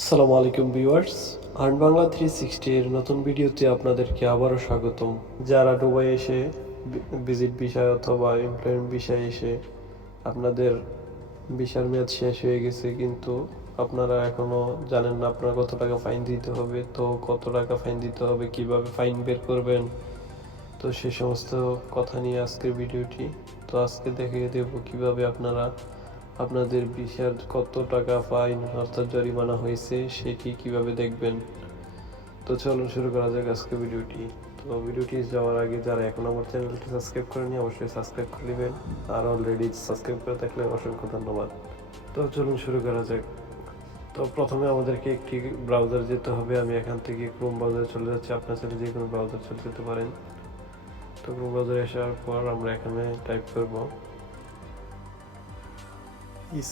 আসসালামু আলাইকুম viewers, earn Bangla 360 এর নতুন ভিডিওতে আপনাদেরকে আবারও স্বাগতম। যারা দুবাই এসে ভিজিট ভিসায় অথবা এমপ্লয়মেন্ট ভিসায় এসে আপনাদের ভিসার মেয়াদ শেষ হয়ে গেছে, কিন্তু আপনারা এখনও জানেন না আপনার কত টাকা ফাইন দিতে হবে, তো কত টাকা ফাইন দিতে হবে, কিভাবে ফাইন বের করবেন, তো সে সমস্ত কথা নিয়ে আজকের ভিডিওটি। তো আজকে দেখিয়ে দেব কিভাবে আপনারা আপনাদের ভিসার কত টাকা ফাইন অর্থাৎ জরিমানা হয়েছে সেটি কিভাবে দেখবেন। তো চলুন শুরু করা যাক আজকে ভিডিওটি। তো ভিডিওটি যাওয়ার আগে যারা এখন আমার চ্যানেলটি সাবস্ক্রাইব করেনি অবশ্যই সাবস্ক্রাইব করে নেবেন, আর অলরেডি সাবস্ক্রাইব করে থাকলে অসংখ্য ধন্যবাদ। তো চলুন শুরু করা যাক। তো প্রথমে আমাদেরকে একটি ব্রাউজার যেতে হবে। আমি এখান থেকে ক্রোম ব্রাউজারে চলে যাচ্ছি, আপনার সাথে যে কোনো ব্রাউজার চলে যেতে পারেন। তো ক্রোম ব্রাউজারে আসার পর আমরা এখানে টাইপ করব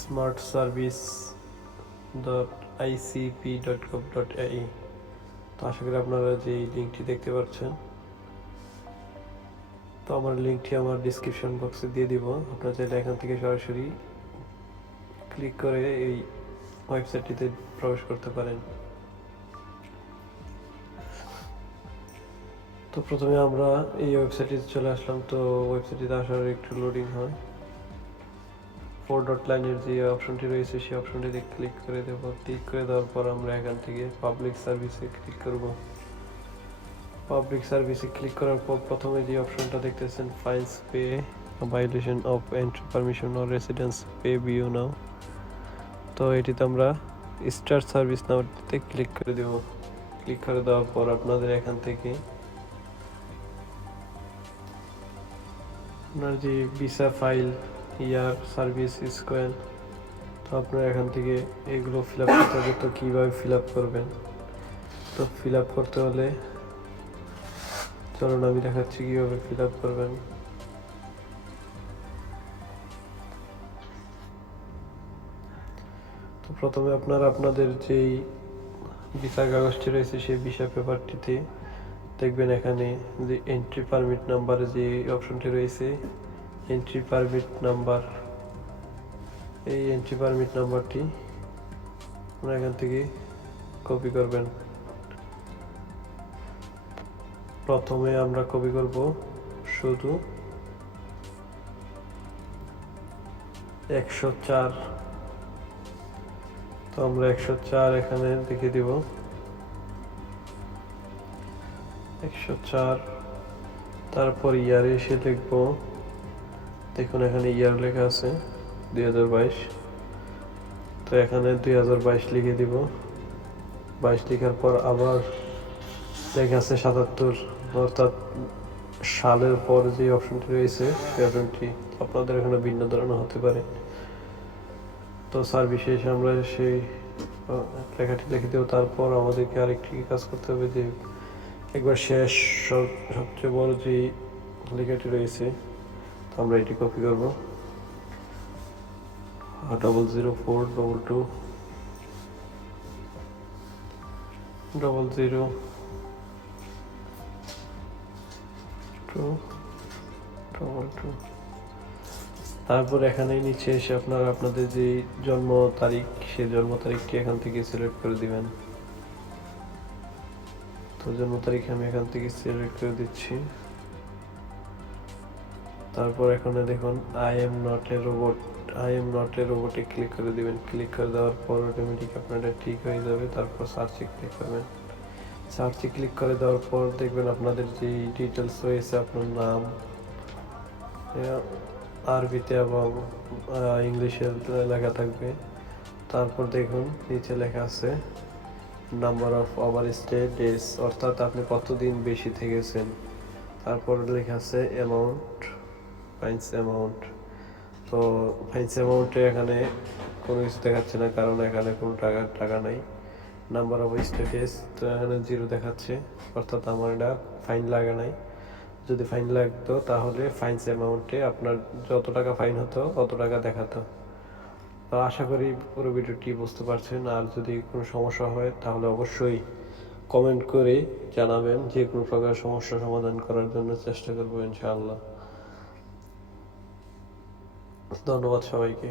smartservice.icp.gov.ae। তো আশা করি আপনারা যে লিঙ্কটি দেখতে পাচ্ছেন, তো আমার লিঙ্কটি আমার ডিসক্রিপশন বক্সে দিয়ে দিব। আপনারা চাইলে এখান থেকে সরাসরি ক্লিক করে এই ওয়েবসাইটটিতে প্রবেশ করতে পারেন। তো প্রথমে আমরা এই ওয়েবসাইটটিতে চলে আসলাম। তো ওয়েবসাইটটিতে আসার একটু লোডিং হয়। 4 ডট লাইনের যে অপশনটি রয়েছে সেই অপশনটিতে ক্লিক করে দেব। ক্লিক করে দেওয়ার পর আমরা এখান থেকে পাবলিক সার্ভিসে ক্লিক করব। পাবলিক সার্ভিসে ক্লিক করার পর প্রথমে যে অপশনটা দেখতেছেন fines pay violation of entry permission or residence pay view now, তো এটিতে আমরা স্টার্ট সার্ভিস নাওতে ক্লিক করে দেব। ক্লিক করে দেওয়ার পর আপনাদের এখান থেকে আপনার যে ভিসা ফাইল, ইয়ার, সার্ভিস স্কোয়ার, তো আপনারা এখান থেকে এগুলো ফিল আপ করতে হবে। তো কীভাবে ফিল আপ করবেন, তো ফিল আপ করতে হলে চলুন আমি দেখাচ্ছি কীভাবে ফিল আপ করবেন। তো প্রথমে আপনারা আপনাদের যেই ভিসা কাগজটি রয়েছে সেই ভিসা পেপারটিতে দেখবেন এখানে যে এন্ট্রি পারমিট নাম্বারে যে অপশনটি রয়েছে এন্ট্রি পারমিট নাম্বার, এই এন্ট্রি পারমিট নাম্বারটি আপনারা এখান থেকে কপি করবেন। প্রথমে আমরা কপি করব শুধু 104। তো আমরা 104 এখানে লিখে দিব 104। তারপর ইয়ারে এসে লিখব, দেখুন এখানে ইয়ার লেখা আছে 2022। তো এখানে 2022 লিখে দিব। 22 লেখার পর আবার লেখা আছে 77, অর্থাৎ সালের পর যে অপশনটি রয়েছে সেই অপশনটি আপনাদের এখানে ভিন্ন ধরনের হতে পারে। তো সার্ভিস শেষে আমরা সেই লেখাটি লিখে দেবো। তারপর আমাদেরকে আরেকটি কাজ করতে হবে, যে একবার শেষ সবচেয়ে বড় যে লেখাটি রয়েছে তো আমরা এটি কপি করব 004222222। তারপর এখানে নিচে এসে আপনারা আপনাদের যে জন্ম তারিখ সেই জন্ম তারিখটি এখান থেকে সিলেক্ট করে দিবেন। তো জন্ম তারিখ আমি এখান থেকে সিলেক্ট করে দিচ্ছি। তারপর এখানে দেখুন আই এম নট এ রোবটে ক্লিক করে দিবেন। ক্লিক করে দেওয়ার পর অটোমেটিক আপনার ঠিক হয়ে যাবে। তারপর সার্চে ক্লিক করবেন। সার্চে ক্লিক করে দেওয়ার পর দেখবেন আপনাদের যে ডিটেলস রয়েছে, আপনার নাম আরবিতে এবং ইংলিশে লেখা থাকবে। তারপর দেখুন নিচে লেখা আছে number of over stay days, অর্থাৎ আপনি কতদিন বেশি থেকেছেন। তারপর লেখা আছে অ্যামাউন্ট, ফাইন্স অ্যামাউন্ট। তো ফাইন্স অ্যামাউন্টে এখানে কোনো কিছু দেখাচ্ছে না, কারণ এখানে কোনো টাকা নাই। নাম্বার অফ স্টে ডেজ, তো এখানে 0 দেখাচ্ছে, অর্থাৎ আমার এটা ফাইন লাগা নাই। যদি ফাইন লাগতো তাহলে ফাইন্স অ্যামাউন্টে আপনার যত টাকা ফাইন হতো অত টাকা দেখাতো। তো আশা করি পুরো ভিডিওটি বুঝতে পারছেন। আর যদি কোনো সমস্যা হয় তাহলে অবশ্যই কমেন্ট করে জানাবেন, যে কোনো প্রকার সমস্যা সমাধান করার জন্য চেষ্টা করবো ইনশাআল্লাহ। ধন্যবাদ সবাইকে।